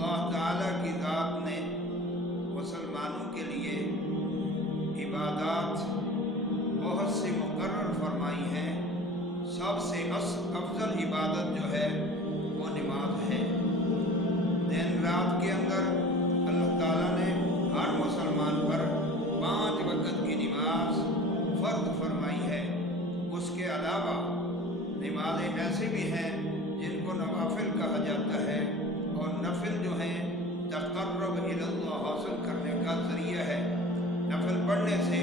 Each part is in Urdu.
اللہ تعالیٰ کی ذات نے مسلمانوں کے لیے عبادات بہت سی مقرر فرمائی ہیں۔ سب سے افضل عبادت جو ہے وہ نماز ہے۔ دن رات کے اندر اللہ تعالیٰ نے ہر مسلمان پر 5 وقت کی نماز فرض فرمائی ہے۔ اس کے علاوہ نمازیں ایسی بھی ہیں جن کو نوافل کہا جاتا ہے، اور نفل جو ہیں تقرب الی اللہ حاصل کرنے کا ذریعہ ہے۔ نفل پڑھنے سے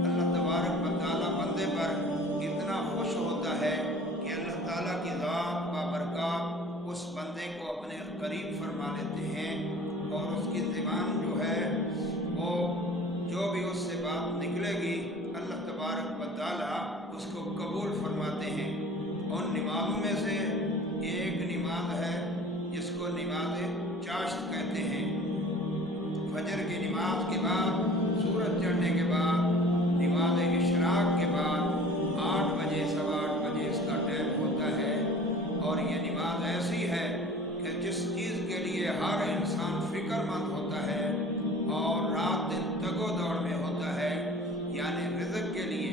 اللہ تبارک و تعالیٰ بندے پر اتنا خوش ہوتا ہے کہ اللہ تعالیٰ کی ذات بابرکات اس بندے کو اپنے قریب فرما لیتے ہیں، اور اس کی زبان جو ہے وہ جو بھی اس سے بات نکلے گی اللہ تبارک و تعالیٰ اس کو قبول فرماتے ہیں۔ ان نمازوں میں سے ایک نماز ہے جس کو نماز چاشت کہتے ہیں۔ فجر کی نماز کے بعد، سورج چڑھنے کے بعد، نماز اشراق کے بعد 8 بجے 8:15 بجے اس کا ٹائم ہوتا ہے، اور یہ نماز ایسی ہے کہ جس چیز کے لیے ہر انسان فکر مند ہوتا ہے اور رات دن تگ و دوڑ میں ہوتا ہے، یعنی رزق کے لیے،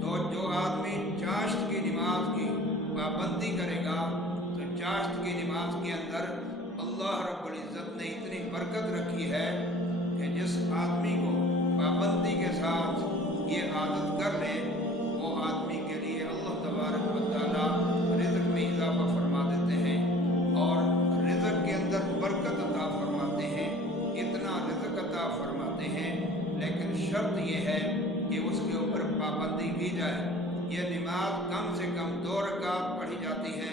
تو جو آدمی چاشت کی نماز کی پابندی کرے گا تو چاشت کی نماز کے اندر اللہ رب العزت نے اتنی برکت رکھی ہے کہ جس آدمی کو پابندی کے ساتھ یہ عادت کر لے، وہ آدمی کے لیے اللہ تبارک و تعالیٰ رزق میں اضافہ فرما دیتے ہیں اور رزق کے اندر برکت عطا فرماتے ہیں، اتنا رزق عطا فرماتے ہیں۔ لیکن شرط یہ ہے کہ اس کے اوپر پابندی کی جائے۔ یہ نماز کم سے کم 2 رکعت پڑھی جاتی ہے،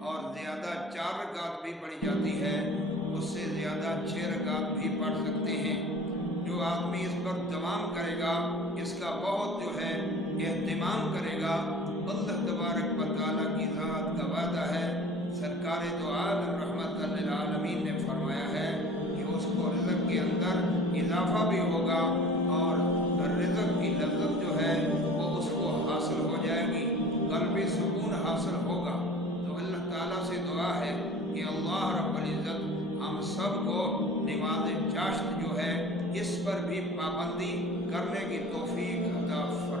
اور زیادہ 4 رکعت بھی پڑھی جاتی ہے، اس سے زیادہ 6 رکعت بھی پڑھ سکتے ہیں۔ جو آدمی اس پر دوام کرے گا، اس کا بہت جو ہے اہتمام کرے گا، اللہ تبارک و تعالیٰ کی ذات کا وعدہ ہے، سرکار دو عالم رحمت للعالمین نے فرمایا ہے کہ اس کو رزق کے اندر اضافہ بھی ہوگا، اور رزق کی لذت جو ہے وہ اس کو حاصل ہو جائے گی، قلبی سکون حاصل ہوگا۔ تو اللہ تعالیٰ سے دعا ہے کہ اللہ رب العزت ہم سب کو نماز چاشت جو ہے اس پر بھی پابندی کرنے کی توفیق عطا فرمائے۔